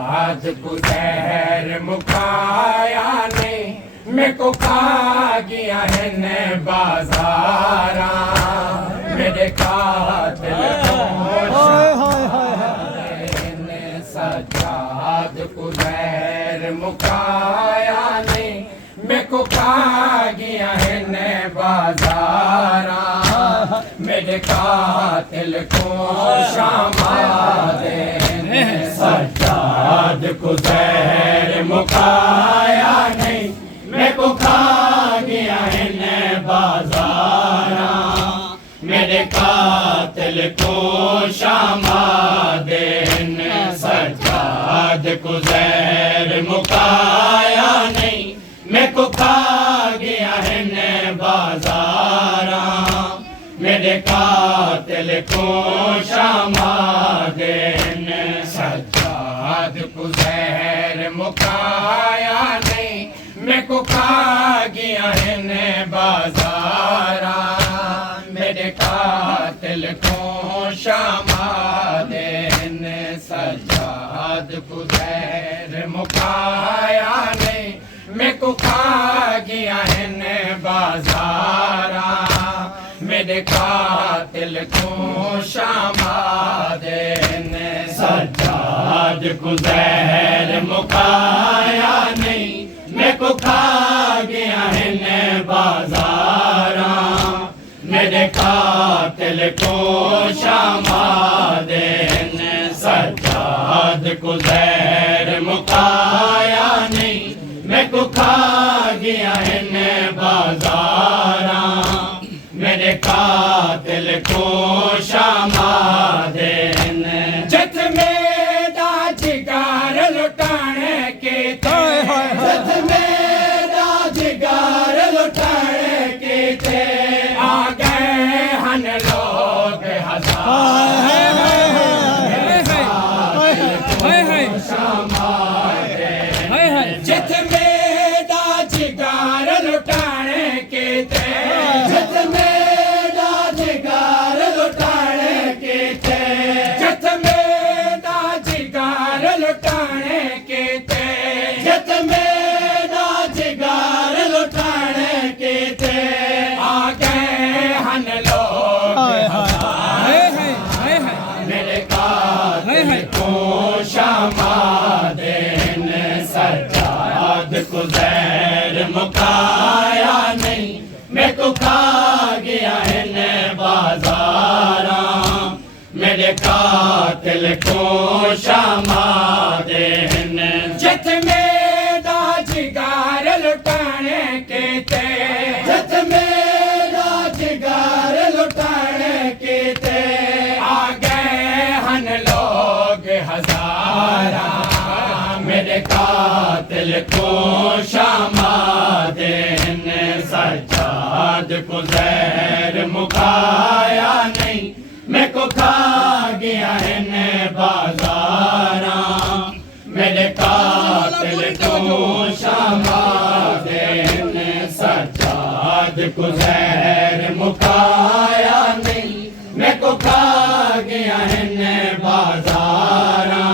आज गुजर मुकाया ने मैं को खा गया है ने बाजारा मेरे कातिल ने सजाद गुजर मुकाया ने मैं को खा गया है ने बाजारा मेरे कातिल को शामा दे सजाद को जहर मुकाया नहीं मैं को खा गया है ने बाजारा मेरे कातिल को शामा देन सजाद को जहर मुकाया नहीं मैं को खा गया है ने बाजारा मेरे कातिल को शामा देन सजाद को जहर मुकाया नहीं मैं को खा गया है ने बाजारा मेरे कातिल को शामा देन सजाद को जहर मुकाया नहीं मैं को खा गया है ने बाजारा मेरे कातिल को शामा देन सजाद को जहर मुकाया नहीं मैं को खा गया है ने बाजारा मेरे कातिल को शामा देन सजाद को जहर मुकाया नहीं मैं को खा गया है ने बाजारा मेरे कातिल को शामा देन जत मेरा जिगर लुटाने के थे जत मेरा जिगर लुटाने के थे आ गए हन लोग हजार शामा देन जत मेरा जिगर लुटाने के थे को जहर मुकाया नहीं मैं को खा गया है ने बाजारा मेरे कातिल को शामा देन जत मेरा जिगर लुटाने के थे जत मेरा जिगर लुटाने के थे आ गए हन लोग हजारा मेरे कातिल को शामा देन सजाद को जहर मुकाया नहीं मैं को खा गया है ने बाजारा मेरे कातिल को शामा देन सजाद को जहर मुकाया नहीं मैं को खा गया है ने बाजारा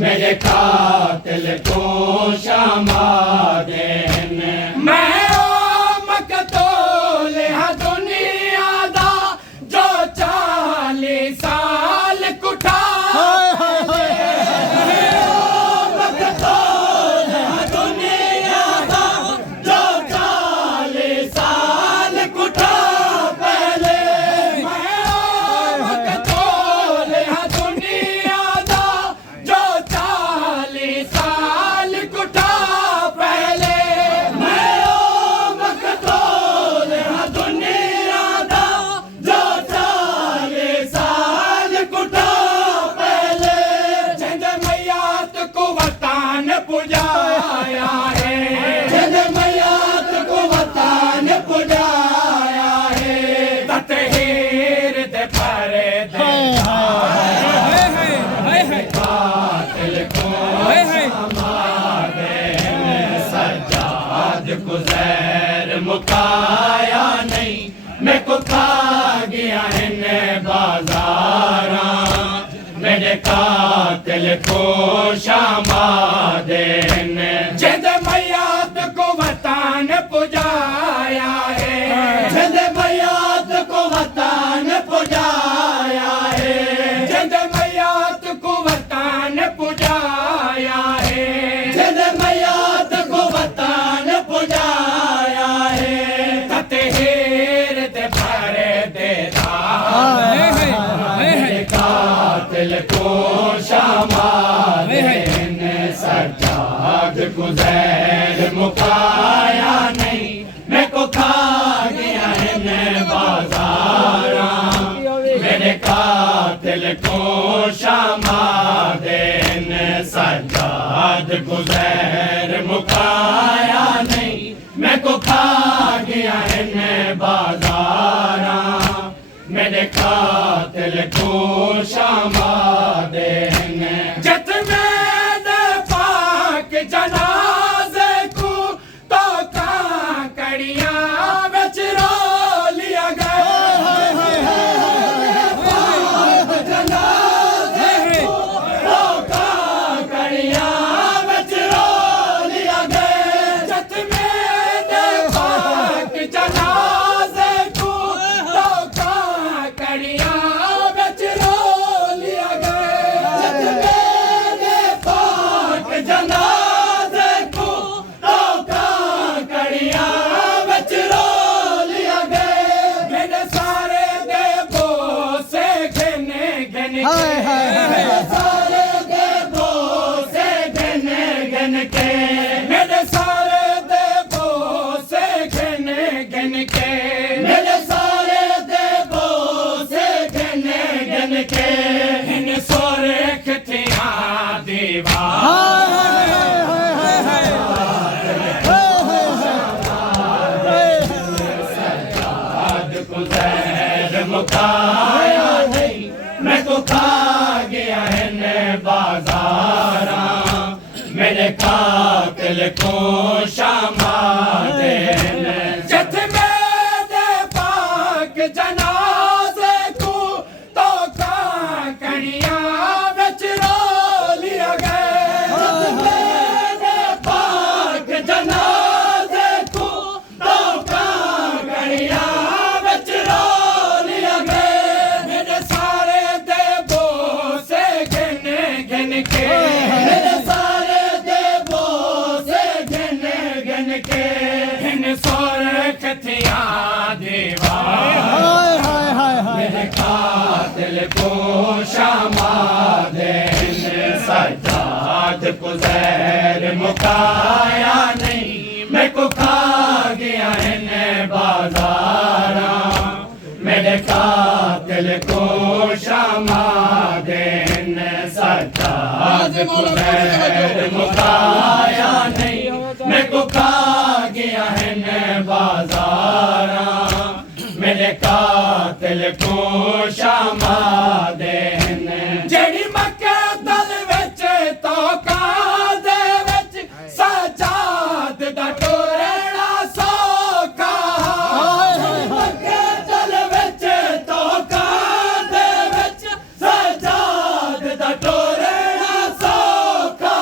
मेरे कातिल को शामा देन मैं ओ मकतूल है दुनिया दा जो 40 साल कुठा मकतूल है दुनिया दा जो 40 साल कुठा पहले मैं ओ मकतूल है दुनिया दा जो 40 साल कुठा पहले मैं ओ मकतूल है दुनिया दा जो 40 साल कुठा पहले जंद मैयात को वतन पुजाया है जंद मैयात को वतन पुजाया है ततहीर दे परे दे कातिल को सजाद को जहर मुकाया नहीं मैं को खा गया है ने बाजारा मेरे कातिल कातिल को शामादेन जिद मैयात को वतन पुजाया है जिद मैयात को वतन पुजाया है जिद मैयात को वतन पुजाया है जिद मैयात को वतन पुजाया है ततेर ते भरे देता कातिल को शामादेन सज्जाद गुज़ैर मुकाया नहीं मैं को खा गया है मैं बाज़ारा मेरे कातिल को शामादेन सज्जाद गुज़ैर मुकाया नहीं मैं को खा गया है मैं बाज़ारा मेरे कातिल को शामादेन जत में पाक जनाजे को तो काकड़ियां बच रो लिया गया जनाजे को तो काकड़ियां बच रो लिया गया जत में पाक जनाजे को तो काकड़ियां बच रो लिया गया जत में पाक जनाजे को तो काकड़ियां बच रो लिया गया मेरे सारे देवो से घन घन के मेरे सारे देवो से घन घन के मेरे सारे देवो से घन घन के मेरे सारे देवो से घन घन के इन सोरे खतिया दीवा गुज़ैर मुकाया नहीं मैं तो खा गया है न बाज़ारा मेरे कातिल को शामादेन जत में पाक जनाजे को तो काकड़ियां बच रो लिया गया जत में पाक जनाजे को तो काकड़ियां बच रो लिया गया मेरे सारे देवो से घन घन के मेरे सारे देवो से घन घन के इन सोर खतिया देवा मेरे कातिल को शामादेन सज्जाद गुज़ैर मुकाया नहीं मैं को खा गया है न बाज़ारा मेरे कातिल को शामादेन सज्जाद गुज़ैर मुकाया नहीं मैं को खा गया है न बाज़ारा मेरे कातिल को शामादेन जेड़ी मक्के दल विच तो कादे विच सजाद दा टोरना सौखा मक्के दल विच तो कादे विच सजाद दा टोरना सौखा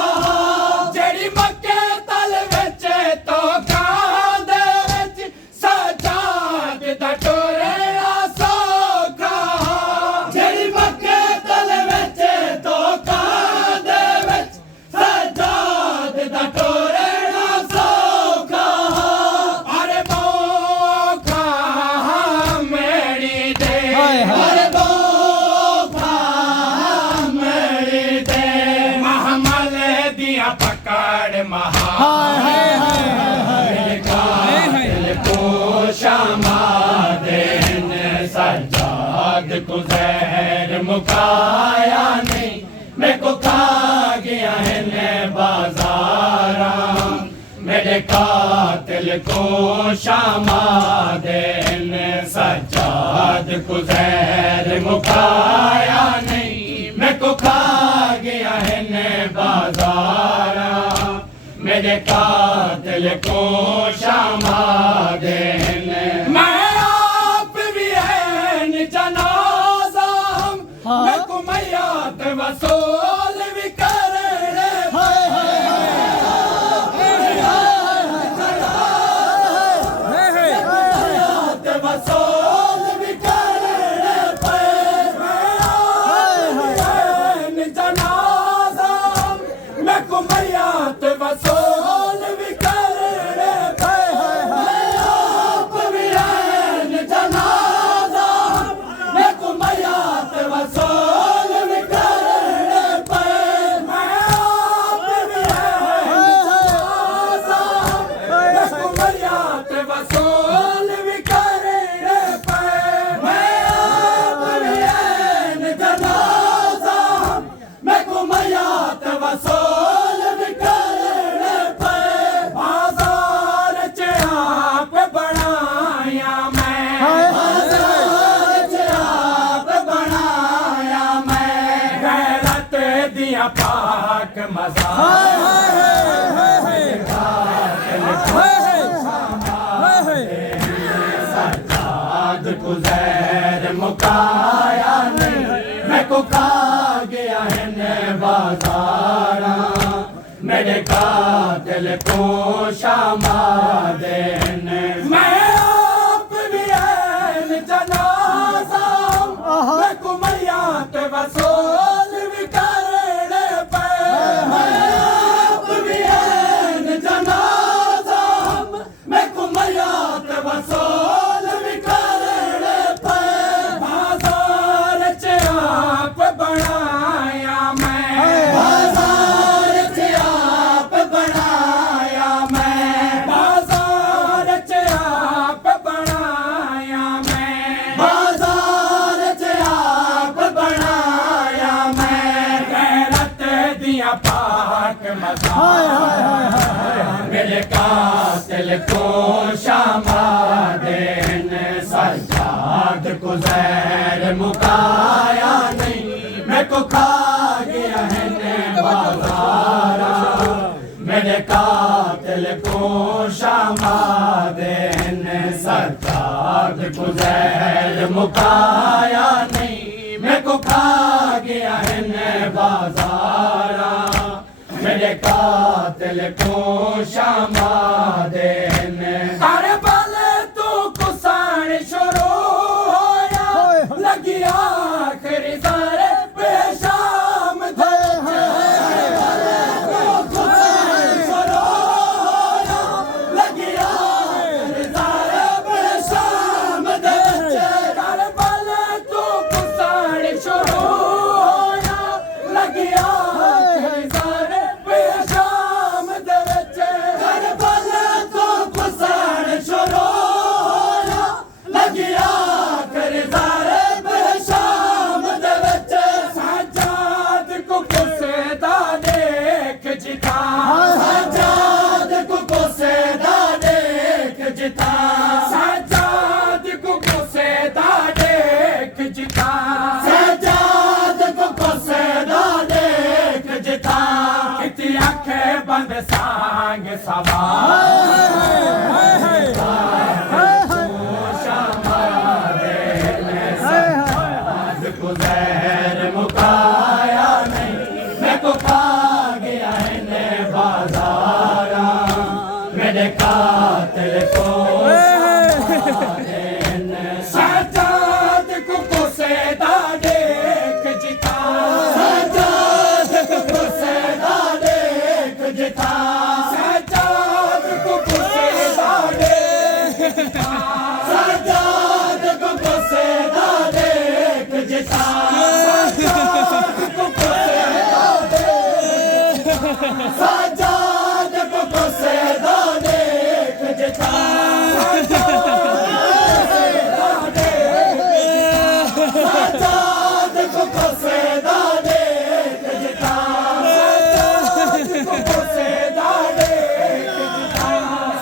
जेड़ी मक्के दल विच तो कादे विच सजाद दा टोरना सौखा जेड़ी मक्के दल विच तो कादे विच सजाद दा टोरना सौखा अरे मौका मेरी दे अरे मौका मेरी दे महमल दिया पकड़ महा मेरे कातिल को शामादेन सज्जाद गुज़ैर मुकाया नहीं मैं को खा गया है न बाज़ारा मेरे कातिल को शामादेन सज्जाद गुज़ैर मुकाया नहीं मैं को खा गया है न बाज़ारा मेरे कातिल को शामादेन मैं आप भी है जनाजा मैं को मैयात वसूल भी सज्जाद को ज़हर मुकाया नहीं, मैं को खा गया है ने बाज़ारा, मेरे कातिल को शामा देने मैं आप भी ऐन जनाज़ा, मैं को मैयात वसूल भी करने पे, मैं आप भी ऐन जनाज़ा, मैं को मैयात वसूल भी करने पे, बाज़ार च आप बनाया मैं, बाज़ार च आप बनाया मैं, बाज़ार च आप बनाया मैं, बाज़ार च आप बनाया मैं, गैरत दिया पाक मज़ा मेरे कातिल को शामा देने, सज्जाद को ज़हर मुकाया नहीं, मैं को खा गया है ने बाज़ारा, मेरे कातिल को शामा देने, सज्जाद को ज़हर मुकाया नहीं, मैं को खा गया है ने बाज़ारा, मेरे कातिल को शामा देने। करबल तू कुसान शुरू होया, लगी आखिरी सारे पेशाम दे, तू कुसान शुरू होया, लगी आखिरी सारे पेशाम दे, करबल तू कुसान शुरू होया, लगी आखिरी सारे पेशाम दे, करबल तू कुसान शुरू होया, लगी आखिरी सारे पेशाम दे, सज्जाद को कुसेदा देख जिता, सज्जाद को कुसेदा देख जिता, सज्जाद को कुसेदा देख जिता, सज्जाद को कुसेदा देख जिता, किती आंखें बंद सांग को ज़हर मुकाया नहीं, मैं को खा गया है ने बाज़ारा, मेरे कातिल को सज्जाद को कुसेदा देख जिता, सज्जाद को कुसेदा देख जिता, सज्जाद को कुसेदा देख जिता, सज्जाद को कुसेदा देख जिता, सज्जाद को कुसेदा देख, सज्जाद को कुसेदा देख जिता, सज्जाद को कुसेदा देख जिता, सज्जाद को कुसेदा देख जिता,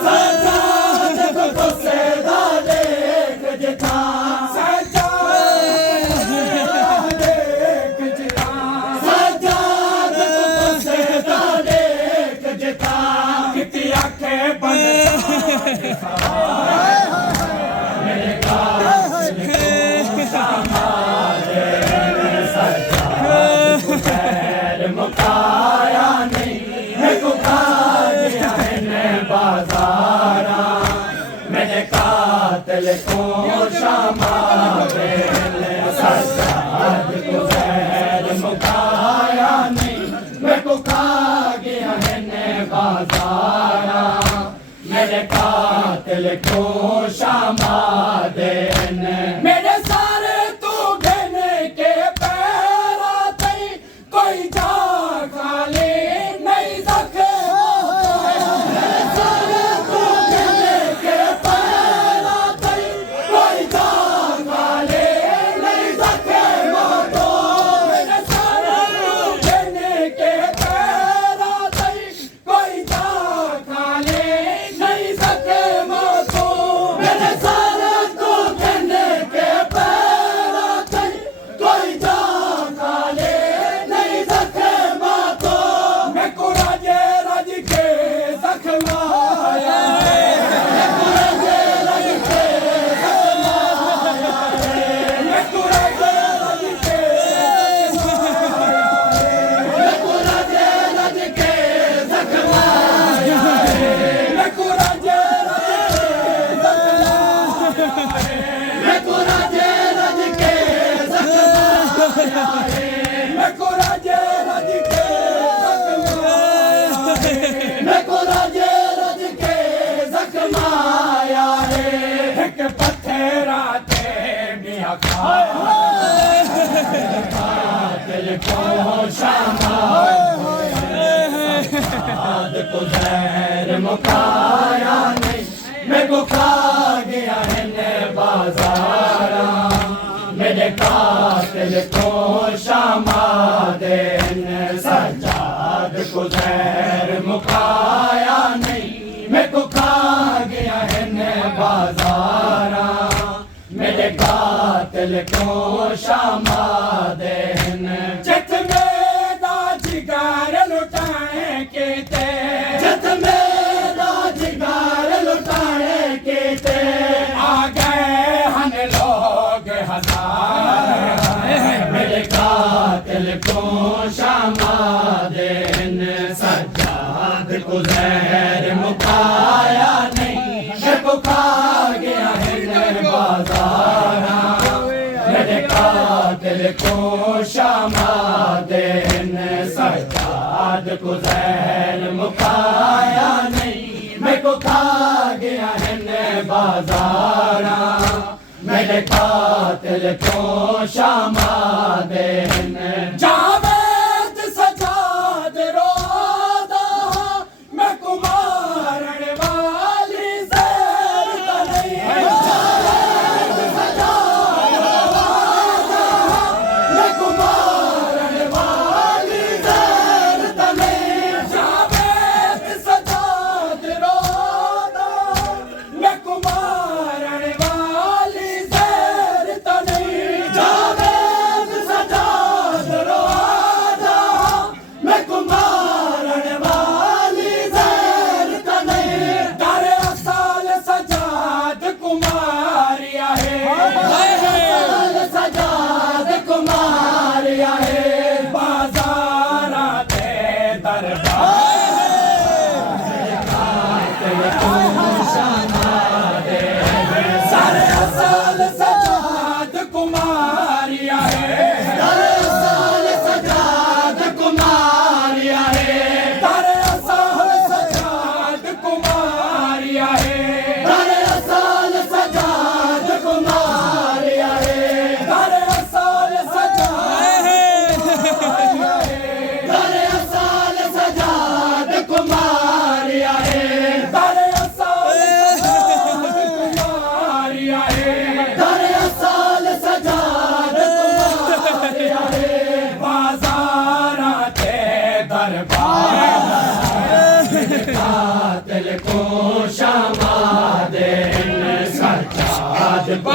सज्जाद को कुसेदा देख जिता, सज्जाद देख जिता, सज्जाद को कुसेदा देख जिता, किती आंखें बंद मेरे कातिल को शामा देने, सज्जाद को ज़हर मुकाया नहीं, मैं को खा गया है ने बाज़ारा, मेरे कातिल को शामा देने, सज्जाद को ज़हर मुकाया नहीं, मैं को खा गया है ने बाज़ारा, मेरे कातिल को शामा देने, मेरे सारे तू घेने के पैरा तई, कोई जा खाली नहीं सके, मेरे सारे तू घेने के पैरा तई, कोई जा खाली नहीं सके मोटो, मेरे सारे तू घेने के पैरा तई, कोई जा खाली नहीं सके मोटो, मेरे सारे तू घेने के को शामा सज्जाद को जहर मुकाया नहीं मैं को खा गया है ने बाजारा मेरे कातिल को शामा देन सज्जाद को जहर मुकाया नहीं मैं को खा गया है ने बाजारा मेरे कातिल को शामा देन जत मेरा जिगर लुटाने के ते जत मेरा जिगर लुटाने के ते आ गए हन लोग हजार मेरे कातिल को शामा देन सज्जाद को जहर मुकाया नहीं मैं को खा गया है बाजारा मेरे कातिल को शामा देन सज्जाद को जहर मुकाया नहीं मैं को खा गया है बाजारा मेरे कातिल को शामा देन जावेद सज्जाद रोदा मैं कुमारण वाली ज़ेर तनई जावेद सज्जाद रोदा मैं कुमारण वाली ज़ेर तनई जावेद सज्जाद रोदा मैं कुमारण वाली ज़ेर तनई जावेद सज्जाद रोदा मैं कुमारण वाली ज़ेर तनई दर असल सज्जाद कुमारिया है असल सज्जाद कुमारिया है बाजारा ते दरबार सर असल सज्जाद कुमारिया है दर असल सज्जाद कुमारिया है दर असल सज्जाद कुमारिया है दर असल सज्जाद कुमारिया है दर असल सज्जाद दर असल सज्जाद कुमारिया है दर असल कुमारिया है दर असल सज्जाद कुमारिया है बाजारा ते दरबार कातिल को शामा देन सज्जाद को